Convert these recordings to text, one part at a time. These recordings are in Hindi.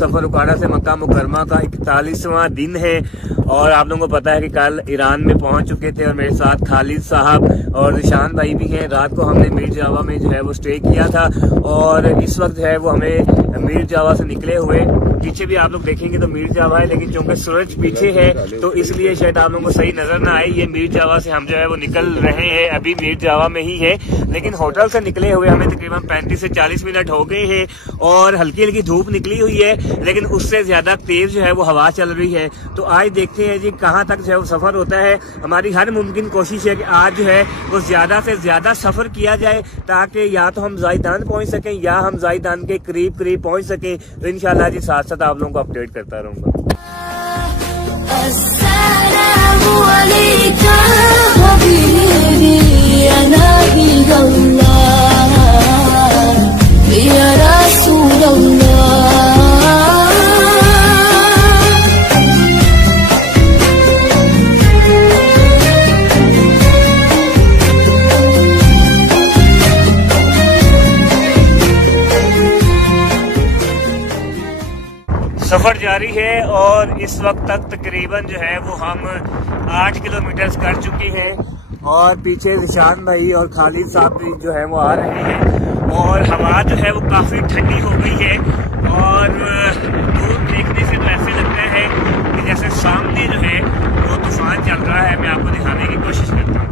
सफर उकाड़ा से मक्का मुकरमा का 41वां दिन है और आप लोगों को पता है कि कल ईरान में पहुंच चुके थे और मेरे साथ खालिद साहब और निशान भाई भी हैं। रात को हमने मीर जावा में जो है वो स्टे किया था और इस वक्त जो है वो हमें मीर जावा से निकले हुए, पीछे भी आप लोग देखेंगे तो मीर जावा है, लेकिन चूंकि सूरज पीछे है तो इसलिए शायद आप लोगों को सही नजर ना आए। ये मीर जावा से हम जो है वो निकल रहे हैं, अभी मीर जावा में ही है, लेकिन होटल से निकले हुए हमें तकरीबन 35 से 40 मिनट हो गए हैं और हल्की हल्की धूप निकली हुई है, लेकिन उससे ज्यादा तेज जो है वो हवा चल रही है। तो आज देखते हैं जी कहाँ तक जो है वो सफर होता है। हमारी हर मुमकिन कोशिश है कि आज जो है वो ज्यादा से ज्यादा सफर किया जाए ताकि या तो हम ज़ायदान पहुंच सकें या हम ज़ायदान के करीब करीब पहुंच सकें। तो इंशाल्लाह जी साथ साथ आप लोगों को अपडेट करता रहूंगा। सफर जारी है और इस वक्त तक तकरीबन जो है वो हम 8 किलोमीटर कर चुके हैं और पीछे निशान भाई और खालिद साहब भी जो है वो आ रहे हैं और हवा जो है वो काफी ठंडी हो गई है और दूर देखने से तो ऐसे लगता है कि जैसे सामने जो है वो तूफान चल रहा है। मैं आपको दिखाने की कोशिश करता हूँ।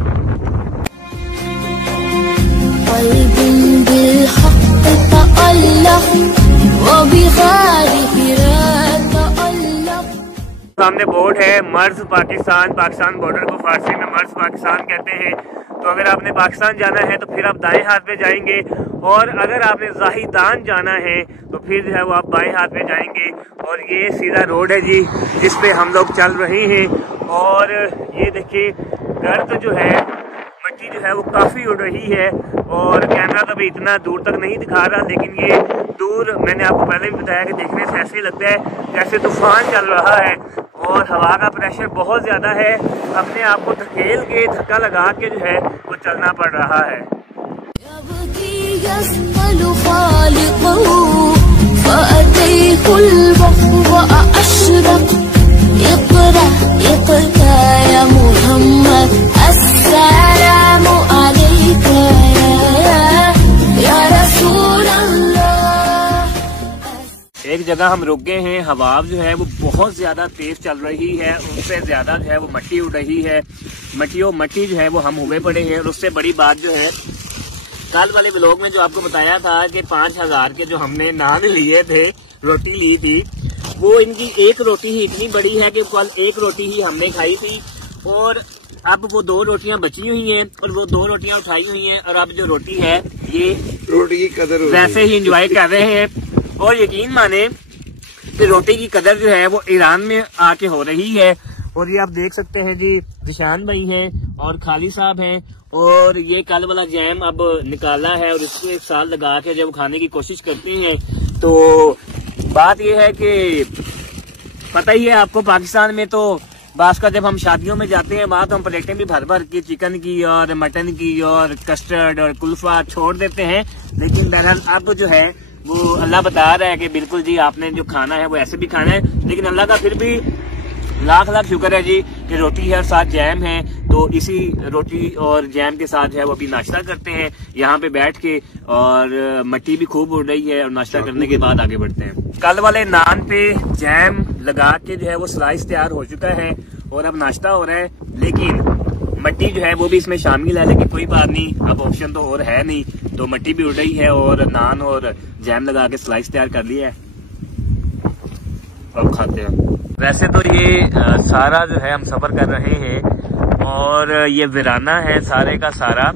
सामने बोर्ड है मर्ज पाकिस्तान, पाकिस्तान बॉर्डर को फारसी में मर्ज पाकिस्तान कहते हैं। तो अगर आपने पाकिस्तान जाना है तो फिर आप दाएं हाथ पे जाएंगे और अगर आपने ज़ाहिदान जाना है तो फिर जो है वो आप बाएं हाथ पे जाएंगे और ये सीधा रोड है जी जिस पे हम लोग चल रहे हैं। और ये देखिए गर्द जो है मट्टी जो है वो काफ़ी उड़ रही है और कैमरा तो अभी इतना दूर तक नहीं दिखा रहा, लेकिन ये दूर मैंने आपको पहले भी बताया कि देखने से ऐसे ही लगता है जैसे तूफान चल रहा है और हवा का प्रेशर बहुत ज़्यादा है। अपने आप को धकेल के धक्का लगा के जो है वो चलना पड़ रहा है। एक जगह हम रुक गए हैं, हवा जो है वो बहुत ज्यादा तेज चल रही है, उससे ज्यादा जो है वो मट्टी उड़ रही है। मट्टी जो है वो हम हुए पड़े हैं। और उससे बड़ी बात जो है कल वाले व्लॉग में जो आपको बताया था कि 5000 के जो हमने नान लिए थे, रोटी ली थी, वो इनकी एक रोटी ही इतनी बड़ी है कि कल एक रोटी ही हमने खाई थी और अब वो 2 रोटियां बची हुई हैं और वो 2 रोटियां उठाई हुई हैं और अब जो रोटी है ये रोटी की कदर वैसे ही एंजॉय कर रहे हैं। और यकीन माने कि रोटी की कदर जो है वो ईरान में आके हो रही है। और ये आप देख सकते हैं जी निशान भाई हैं और खालिद साहब हैं और ये कल वाला जैम अब निकाला है और इसको एक साल लगा के जब खाने की कोशिश करते हैं। तो बात ये है कि पता ही है आपको पाकिस्तान में तो बास का जब हम शादियों में जाते हैं वहाँ तो हम प्लेटें भी भर भर की चिकन की और मटन की और कस्टर्ड और कुल्फा छोड़ देते हैं, लेकिन बहरहाल अब जो है वो अल्लाह बता रहा है कि बिल्कुल जी आपने जो खाना है वो ऐसे भी खाना है। लेकिन अल्लाह का फिर भी लाख लाख शुक्र है जी कि रोटी है और साथ जैम है। तो इसी रोटी और जैम के साथ है वो अभी नाश्ता करते हैं यहाँ पे बैठ के और मट्टी भी खूब उड़ रही है और नाश्ता करने के बाद आगे बढ़ते हैं। कल वाले नान पे जैम लगा के जो है वो स्लाइस तैयार हो चुका है और अब नाश्ता हो रहा है, लेकिन मट्टी जो है वो भी इसमें शामिल है। लेकिन कोई बात नहीं, अब ऑप्शन तो और है नहीं, तो मट्टी भी उड़ रही है और नान और जैम लगा के स्लाइस तैयार कर लिया है। अब खाते हैं। वैसे तो ये सारा जो है हम सफर कर रहे हैं और ये वीराना है सारे का सारा,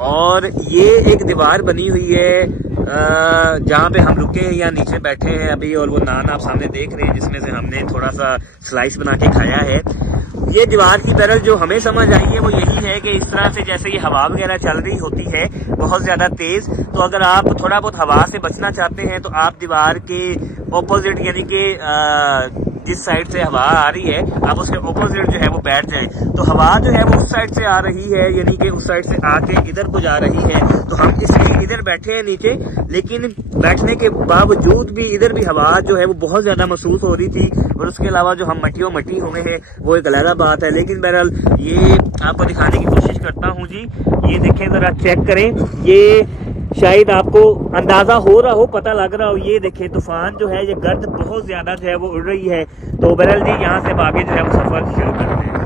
और ये एक दीवार बनी हुई है जहाँ पे हम रुके हैं या नीचे बैठे हैं अभी, और वो नान आप सामने देख रहे हैं जिसमें से हमने थोड़ा सा स्लाइस बना के खाया है। ये दीवार की तरह जो हमें समझ आई है वो यही है कि इस तरह से जैसे ये हवा वगैरह चल रही होती है बहुत ज्यादा तेज, तो अगर आप थोड़ा बहुत हवा से बचना चाहते हैं तो आप दीवार के ऑपोजिट यानी कि जिस साइड से हवा आ रही है आप उसके ऑपोजिट जो है वो बैठ जाएं। तो हवा जो है वो उस साइड से आ रही है यानी कि उस साइड से आके इधर को जा रही है, तो हम इसलिए इधर बैठे हैं नीचे, लेकिन बैठने के बावजूद भी इधर भी हवा जो है वो बहुत ज्यादा महसूस हो रही थी। और उसके अलावा जो हम मट्टी हुए हैं वो एक अलग बात है, लेकिन बहरहाल ये आपको दिखाने की कोशिश करता हूँ जी। ये देखें जरा, चेक करें, ये शायद आपको अंदाजा हो रहा हो, पता लग रहा हो, ये देखें तूफान जो है, ये गर्द बहुत ज्यादा जो है वो उड़ रही है। तो बहरहाल जी यहाँ से आगे जो है वो सफर शुरू करते हैं।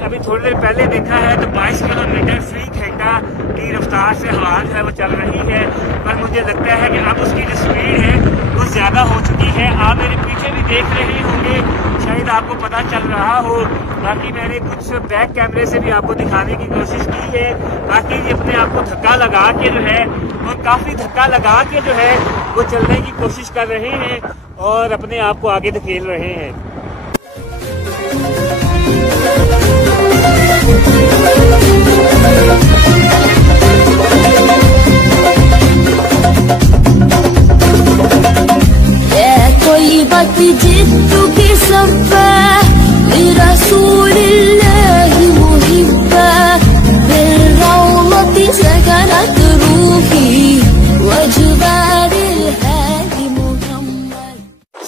अभी थोड़ी देर पहले देखा है तो 22 किलोमीटर फी घंटा की रफ्तार से हवा जो है वो चल रही है, पर मुझे लगता है कि अब उसकी जो स्पीड है वो ज्यादा हो चुकी है। आप मेरे पीछे भी देख रहे होंगे, शायद आपको पता चल रहा हो। बाकी मैंने कुछ बैक कैमरे से भी आपको दिखाने की कोशिश की है, बाकी ये अपने आप को धक्का लगा के जो है वो काफी धक्का लगा के जो है वो चलने की कोशिश कर रहे हैं और अपने आप को आगे धकेल रहे हैं।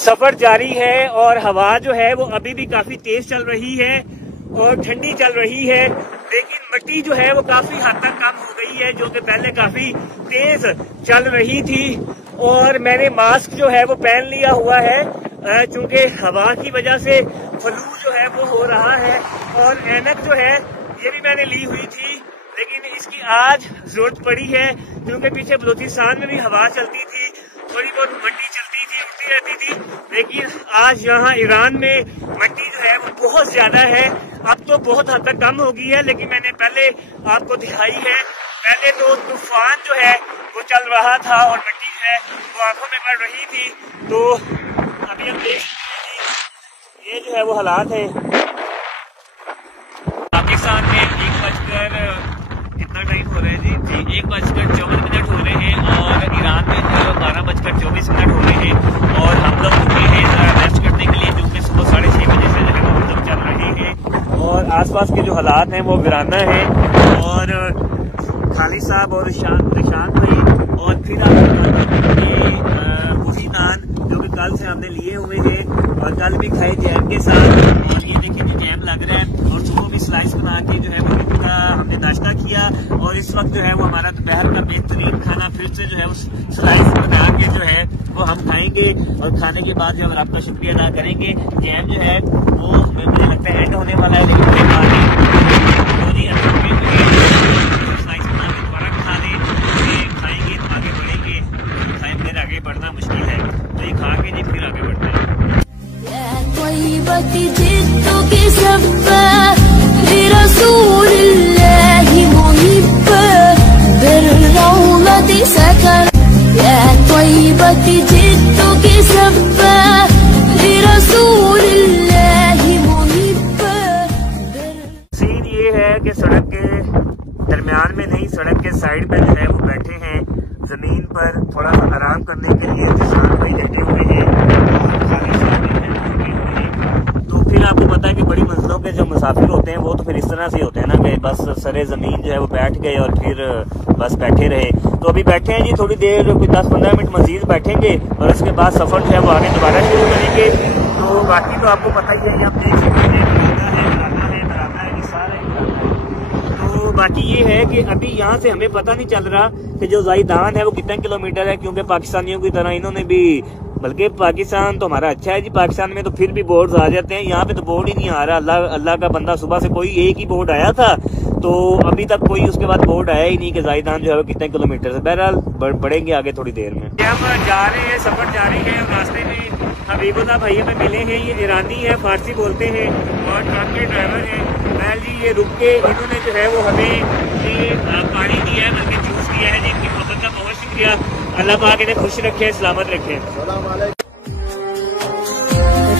सफर जारी है और हवा जो है वो अभी भी काफी तेज चल रही है और ठंडी चल रही है, लेकिन मिट्टी जो है वो काफी हद तक कम हो गई है, जो कि पहले काफी तेज चल रही थी। और मैंने मास्क जो है वो पहन लिया हुआ है चूंकि हवा की वजह से फ्लू जो है वो हो रहा है, और ऐनक जो है ये भी मैंने ली हुई थी, लेकिन इसकी आज जरूरत पड़ी है क्योंकि पीछे बलूचिस्तान में भी हवा चलती थी, थोड़ी बहुत मिट्टी चलती थी, उड़ती रहती थी, लेकिन आज यहाँ ईरान में मिट्टी जो है वो बहुत ज्यादा है। अब तो बहुत हद तक कम हो गई है, लेकिन मैंने पहले आपको दिखाई है, पहले तो तूफान जो है वो चल रहा था और मिट्टी जो है वो आंखों में पड़ रही थी। तो अभी हम देख ये जो है वो हालात है। पाकिस्तान में 1 कितना टाइम हो रहा है जी 1:54 हो रहे हैं, और ईरान में जो 12:24 हो रहे हैं, और हम लोग रुके हैं रेस्ट करने के लिए, जो कि सुबह 6:30 बजे से जो है वो मतलब चल रहे हैं। और आसपास के जो हालात हैं वो वीराना है, और खालिद साहब और निशांत भाई, और फिर वही नान जो कि कल से हमने लिए हुए हैं और कल भी खाए जैम के साथ, और ये देखिए जो जैम लग रहा है, और सुबह भी स्लाइस बना के जो है वो हमने नाश्ता किया, और इस वक्त जो है वो हमारा दोपहर का बेहतरीन खाना फिर से जो है उस स्लाइस बना के जो है वो हम खाएंगे, और खाने के बाद जो हम आपका शुक्रिया अदा करेंगे। जैम जो है वो मुझे लगता है एंड होने वाला है, लेकिन कोई बात नहीं, तो जी स्लाइस बना के दोबारा खा लें, खाएंगे तो आगे बढ़ेंगे, खाएं फिर आगे बढ़ना मुश्किल है, तो ये खा के जी फिर आगे बढ़ते हैं। सीन ये है कि सड़क के दरमियान में नहीं, सड़क के साइड पे जो है वो बैठे हैं जमीन पर थोड़ा सा आराम करने के लिए, जिसमें कोई लगे हुए हैं, मुसाफिर होते हैं वो तो फिर इस तरह से होते हैं ना कि बस सरे ज़मीन जो है वो बैठ गए और फिर बस बैठे रहे। तो अभी बैठे हैं जी, थोड़ी देर कोई 10-15 मिनट मजीद बैठेंगे और उसके बाद सफ़र जो है वो आगे दोबारा शुरू करेंगे। तो बाकी तो आपको पता ही है कि आप देख सकते हैं तो बाकी ये है कि अभी यहाँ से हमें पता नहीं चल रहा कि जो ज़ाइदान है वो कितना किलोमीटर है, क्योंकि पाकिस्तानियों की तरह इन्होंने भी, बल्कि पाकिस्तान तो हमारा अच्छा है जी, पाकिस्तान में तो फिर भी बोर्ड आ जाते हैं, यहाँ पे तो बोर्ड ही नहीं आ रहा। अल्लाह का बंदा, सुबह से कोई एक ही बोर्ड आया था तो अभी तक कोई उसके बाद बोर्ड आया ही नहीं कि ज़ाइदान जो है वो कितने किलोमीटर से। बहरहाल बढ़ेंगे आगे थोड़ी देर में। हम जा रहे हैं, सफर जारी है। रास्ते में हबीबुल्लाह भाई हमें मिले हैं, ये ईरानी है, फारसी बोलते हैं और ट्रक के ड्राइवर हैं। महल जी ये रुक के इन्होंने जो है वो हमें ये पानी दिया है, बल्कि जूस दिया है जी, इनकी मोहब्बत का बहुत शुक्रिया। अल्लाह पाक इन्हें खुश रखे, सलामत रखे।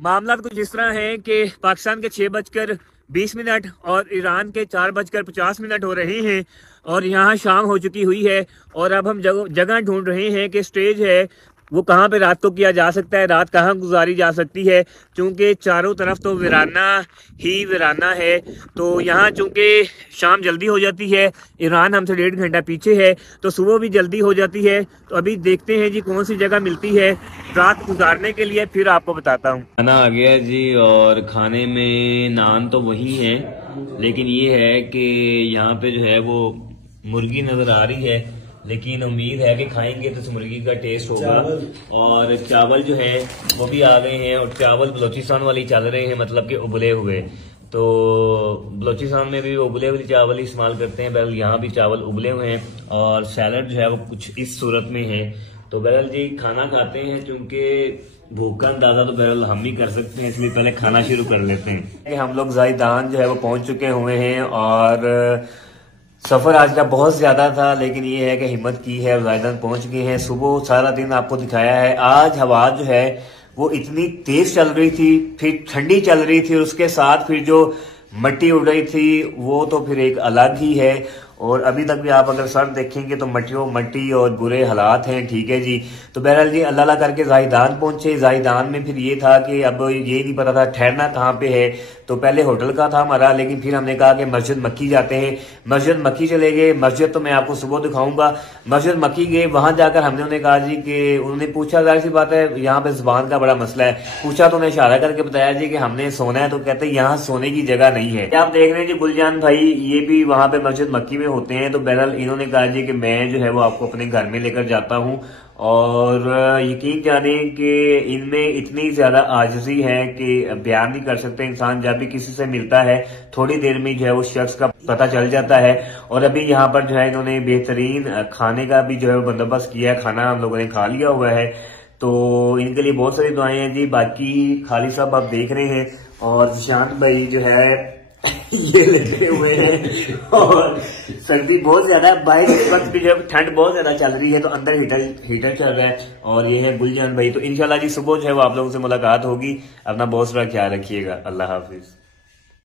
मामला कुछ इस तरह है कि पाकिस्तान के 6:20 और ईरान के 4:50 हो रहे हैं और यहाँ शाम हो चुकी हुई है और अब हम जगह ढूंढ रहे हैं कि स्टेज है वो कहाँ पे रात को किया जा सकता है, रात कहाँ गुजारी जा सकती है, क्योंकि चारों तरफ तो वीराना ही वीराना है। तो यहाँ चूँकि शाम जल्दी हो जाती है, ईरान हमसे 1.5 घंटा पीछे है, तो सुबह भी जल्दी हो जाती है। तो अभी देखते हैं जी कौन सी जगह मिलती है रात गुजारने के लिए, फिर आपको बताता हूँ। खाना आ गया जी और खाने में नान तो वही है, लेकिन ये है कि यहाँ पे जो है वो मुर्गी नजर आ रही है, लेकिन उम्मीद है कि खाएंगे तो इस मुर्गी का टेस्ट होगा। और चावल जो है वो भी आ गए हैं और चावल बलोचिस्तान वाली चल रहे हैं, मतलब कि उबले हुए। तो बलोचिस्तान में भी उबले हुए चावल इस्तेमाल करते हैं, बहरहाल यहाँ भी चावल उबले हुए हैं और सैलड जो है वो कुछ इस सूरत में है। तो बहरहाल जी खाना खाते हैं, क्योंकि भूख का अंदाजा तो बहरहाल हम ही कर सकते हैं, इसलिए पहले खाना शुरू कर लेते हैं। हम लोग ज़ाइदान जो है वो पहुंच चुके हुए हैं और सफर आज का बहुत ज्यादा था, लेकिन ये है कि हिम्मत की है और ज़ाइदान पहुंच गए हैं। सुबह सारा दिन आपको दिखाया है, आज हवा जो है वो इतनी तेज चल रही थी, फिर ठंडी चल रही थी और उसके साथ फिर जो मट्टी उड़ रही थी वो तो फिर एक अलग ही है। और अभी तक भी आप अगर सर देखेंगे तो मट्टी और बुरे हालात हैं, ठीक है जी। तो बहरहाल जी अल्लाह करके ज़ाइदान पहुंचे। ज़ाइदान में फिर ये था कि अब ये नहीं पता था ठहरना कहाँ पे है, तो पहले होटल का था हमारा, लेकिन फिर हमने कहा कि मस्जिद मक्की जाते हैं। मस्जिद मक्की चले गए। मस्जिद तो मैं आपको सुबह दिखाऊंगा। मस्जिद मक्की गए, वहां जाकर हमने उन्हें कहा जी कि उन्होंने पूछा, जाहिर सी बात है यहाँ पे जुबान का बड़ा मसला है, पूछा तो उन्हें इशारा करके बताया जी कि हमने सोना है, तो कहते हैं यहाँ सोने की जगह नहीं है। आप देख रहे हैं जी गुलजान भाई ये भी वहां पे मस्जिद मक्की में होते हैं। तो बहरहाल इन्होंने कहा जी कि मैं जो है वो आपको अपने घर में लेकर जाता हूँ और यकीन जाने कि इनमें इतनी ज्यादा आजिज़ी है कि बयान नहीं कर सकते इंसान। जब भी किसी से मिलता है थोड़ी देर में जो है वो शख्स का पता चल जाता है। और अभी यहाँ पर जो है इन्होंने बेहतरीन खाने का भी जो है वो बंदोबस्त किया है, खाना हम लोगों ने खा लिया हुआ है। तो इनके लिए बहुत सारी दुआएं हैं जी। बाकी खाली साहब आप देख रहे हैं और जिशान भाई जो है ये लेटे हुए हैं और सर्दी बहुत ज्यादा, बाहर इस वक्त भी जब ठंड बहुत ज्यादा चल रही है तो अंदर हीटर चल रहा है। और ये है गुलजान भाई। तो इंशाल्लाह जी सुबह जो है वो आप लोगों से मुलाकात होगी। अपना बहुत सारा ख्याल रखिएगा। अल्लाह हाफिज।